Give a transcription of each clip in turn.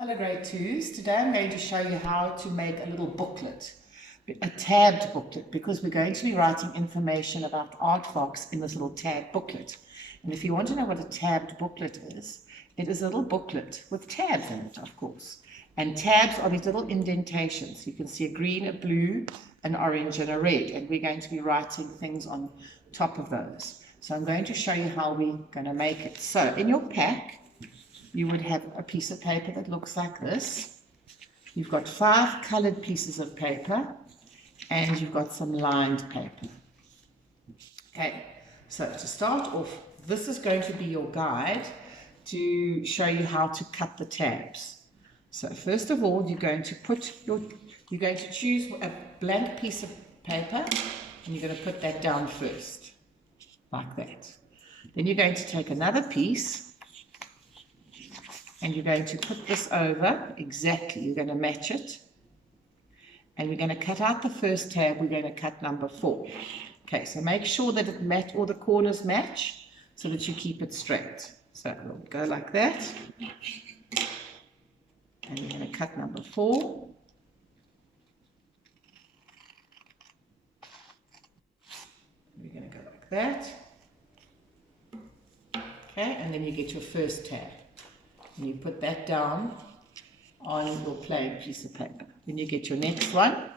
Hello grade 2s, today I'm going to show you how to make a little booklet, a tabbed booklet, because we're going to be writing information about Aardvarks in this little tabbed booklet. And if you want to know what a tabbed booklet is, it is a little booklet with tabs in it, of course. And tabs are these little indentations. You can see a green, a blue, an orange and a red, and we're going to be writing things on top of those. So I'm going to show you how we're going to make it. So in your pack, you would have a piece of paper that looks like this. You've got 5 colored pieces of paper and you've got some lined paper. Okay, so to start off, this is going to be your guide to show you how to cut the tabs. So first of all, you're going to choose a blank piece of paper and you're going to put that down first, like that. Then you're going to take another piece and you're going to put this over, exactly, you're going to match it. And we're going to cut out the first tab, we're going to cut number 4. Okay, so make sure that all the corners match so that you keep it straight. So we'll go like that. And we're going to cut number 4. We're going to go like that. Okay, and then you get your first tab. And you put that down on your plain piece of paper. Then you get your next one,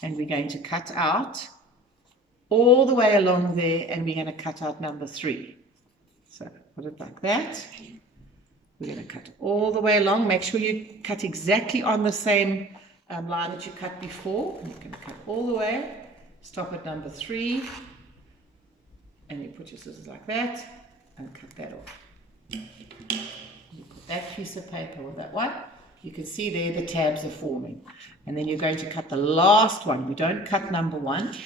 and we're going to cut out all the way along there, and we're going to cut out number 3. So put it like that. We're going to cut all the way along. Make sure you cut exactly on the same line that you cut before. And you're going to cut all the way, stop at number 3, and you put your scissors like that, and cut that off. You put that piece of paper with that one. You can see there the tabs are forming. And then you're going to cut the last one. We don't cut number 1.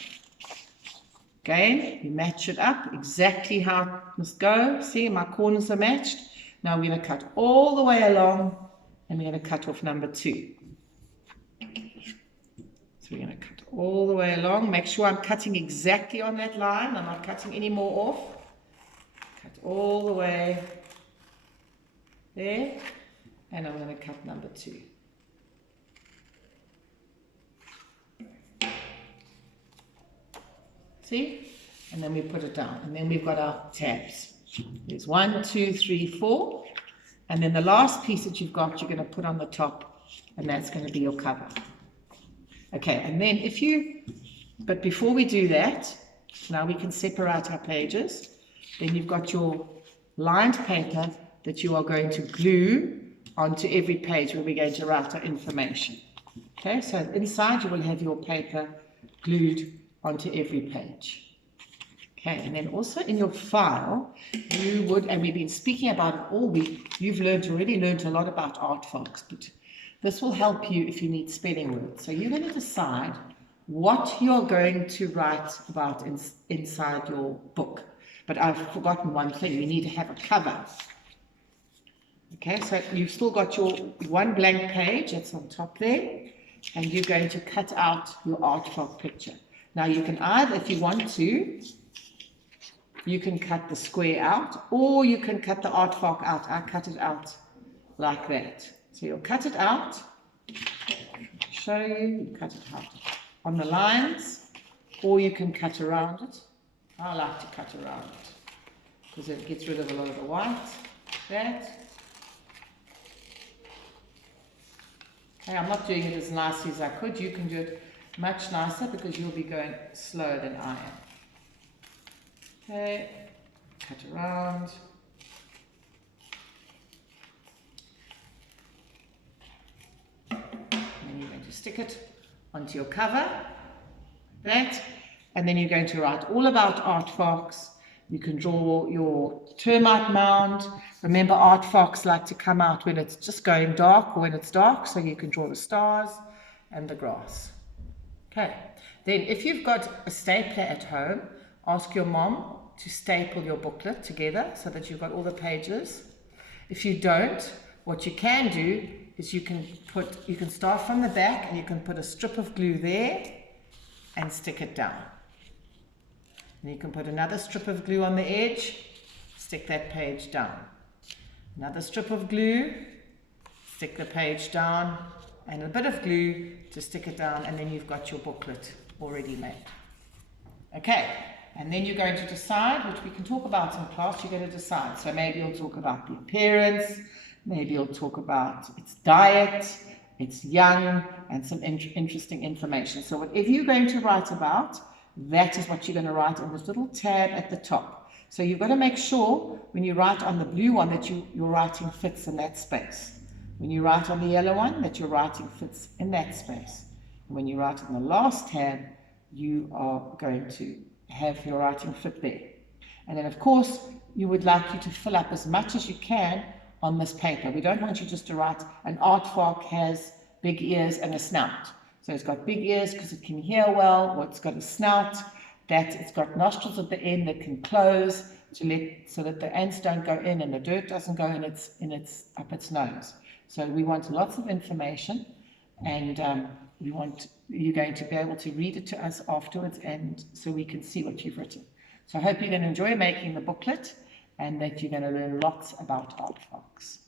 Again, you match it up exactly how it must go. See, my corners are matched. Now we're going to cut all the way along and we're going to cut off number 2. So we're going to cut all the way along. Make sure I'm cutting exactly on that line. I'm not cutting any more off. Cut all the way there, and I'm going to cut number 2. See? And then we put it down, and then we've got our tabs. There's 1, 2, 3, 4, and then the last piece that you've got, you're going to put on the top, and that's going to be your cover. Okay, and then but before we do that, now we can separate our pages. Then you've got your lined paper that you are going to glue onto every page where we're going to write our information. Okay, so inside you will have your paper glued onto every page. Okay, and then also in your file, you would, and we've been speaking about it all week, you've already learned a lot about Aardvarks, but this will help you if you need spelling words. So you're going to decide what you're going to write about inside your book. But I've forgotten one thing, you need to have a cover. Okay, so you've still got your one blank page, that's on top there, and you're going to cut out your Aardvark picture. Now you can either, if you want to, you can cut the square out, or you can cut the Aardvark out. I cut it out like that. So you'll cut it out, show you, you cut it out on the lines, or you can cut around it. I like to cut around it because it gets rid of a lot of the white. That. Okay, I'm not doing it as nicely as I could. You can do it much nicer because you'll be going slower than I am. Okay, cut around. And then you're going to stick it onto your cover, like that. And then you're going to write all about Aardvarks. You can draw your termite mound. Remember, Aardvarks like to come out when it's just going dark or when it's dark, so you can draw the stars and the grass. Okay, then if you've got a stapler at home, ask your mom to staple your booklet together so that you've got all the pages. If you don't, what you can do is you can start from the back and you can put a strip of glue there and stick it down. And you can put another strip of glue on the edge, stick that page down. Another strip of glue, stick the page down, and a bit of glue to stick it down, and then you've got your booklet already made. Okay, and then you're going to decide, which we can talk about in class, you're going to decide. So maybe you'll talk about the appearance, maybe you'll talk about its diet, its young, and some interesting information. So whatever you're going to write about, that is what you're going to write on this little tab at the top. So you've got to make sure when you write on the blue one that your writing fits in that space. When you write on the yellow one, that your writing fits in that space. And when you write on the last tab, you are going to have your writing fit there. And then of course, you would like you to fill up as much as you can on this paper. We don't want you just to write, an aardvark has big ears and a snout. So it's got big ears because it can hear well, or it's got a snout, that it's got nostrils at the end that can close so that the ants don't go in and the dirt doesn't go in up its nose. So we want lots of information, and you're going to be able to read it to us afterwards, and so we can see what you've written. So I hope you're going to enjoy making the booklet, and that you're going to learn lots about aardvarks.